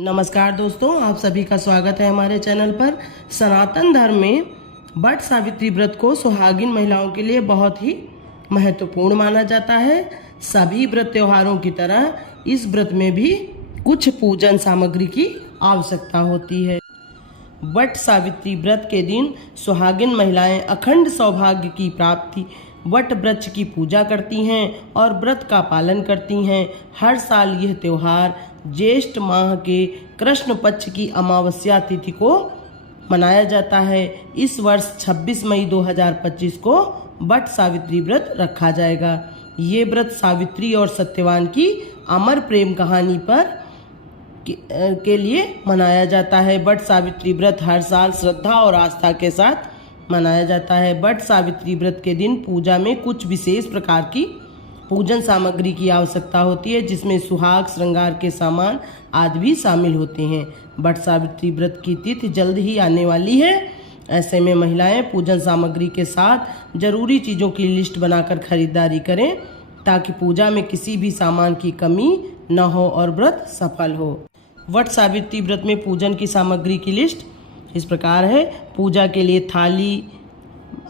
नमस्कार दोस्तों, आप सभी का स्वागत है हमारे चैनल पर। सनातन धर्म में वट सावित्री व्रत को सुहागिन महिलाओं के लिए बहुत ही महत्वपूर्ण माना जाता है। सभी व्रत त्योहारों की तरह इस व्रत में भी कुछ पूजन सामग्री की आवश्यकता होती है। वट सावित्री व्रत के दिन सुहागिन महिलाएं अखंड सौभाग्य की प्राप्ति वट वृक्ष की पूजा करती हैं और व्रत का पालन करती हैं। हर साल यह त्योहार ज्येष्ठ माह के कृष्ण पक्ष की अमावस्या तिथि को मनाया जाता है। इस वर्ष 26 मई 2025 को वट सावित्री व्रत रखा जाएगा। ये व्रत सावित्री और सत्यवान की अमर प्रेम कहानी पर के लिए मनाया जाता है। वट सावित्री व्रत हर साल श्रद्धा और आस्था के साथ मनाया जाता है। वट सावित्री व्रत के दिन पूजा में कुछ विशेष प्रकार की पूजन सामग्री की आवश्यकता होती है, जिसमें सुहाग श्रृंगार के सामान आदि भी शामिल होते हैं। वट सावित्री व्रत की तिथि जल्द ही आने वाली है। ऐसे में महिलाएं पूजन सामग्री के साथ जरूरी चीज़ों की लिस्ट बनाकर खरीदारी करें, ताकि पूजा में किसी भी सामान की कमी न हो और व्रत सफल हो। वट सावित्री व्रत में पूजन की सामग्री की लिस्ट इस प्रकार है। पूजा के लिए थाली,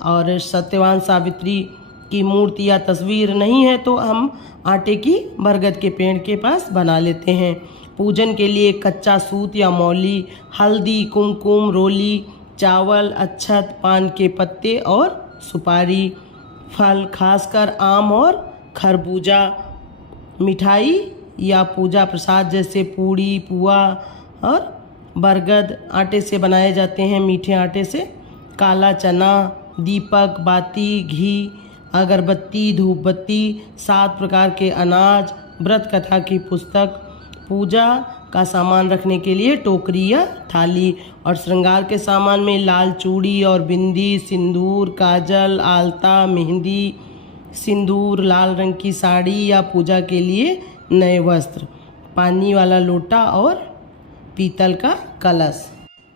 और सत्यवान सावित्री की मूर्ति या तस्वीर नहीं है तो हम आटे की बरगद के पेड़ के पास बना लेते हैं। पूजन के लिए कच्चा सूत या मौली, हल्दी, कुमकुम, रोली, चावल, अक्षत, पान के पत्ते और सुपारी, फल खासकर आम और खरबूजा, मिठाई या पूजा प्रसाद जैसे पूड़ी, पुआ और बरगद आटे से बनाए जाते हैं, मीठे आटे से। काला चना, दीपक, बाती, घी, अगरबत्ती, धूप बत्ती, 7 प्रकार के अनाज, व्रत कथा की पुस्तक, पूजा का सामान रखने के लिए टोकरी या थाली, और श्रृंगार के सामान में लाल चूड़ी और बिंदी, सिंदूर, काजल, आलता, मेहंदी, सिंदूर, लाल रंग की साड़ी या पूजा के लिए नए वस्त्र, पानी वाला लोटा और पीतल का कलश।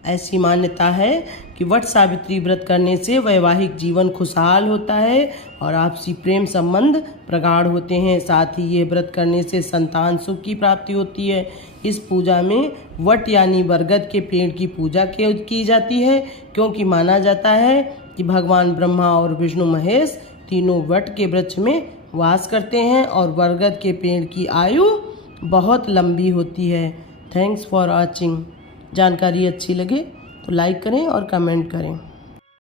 ऐसी मान्यता है कि वट सावित्री व्रत करने से वैवाहिक जीवन खुशहाल होता है और आपसी प्रेम संबंध प्रगाढ़ होते हैं। साथ ही ये व्रत करने से संतान सुख की प्राप्ति होती है। इस पूजा में वट यानी बरगद के पेड़ की पूजा की जाती है, क्योंकि माना जाता है कि भगवान ब्रह्मा और विष्णु महेश तीनों वट के वृक्ष में वास करते हैं और बरगद के पेड़ की आयु बहुत लंबी होती है। Thanks for watching. जानकारी अच्छी लगे तो लाइक करें और कमेंट करें।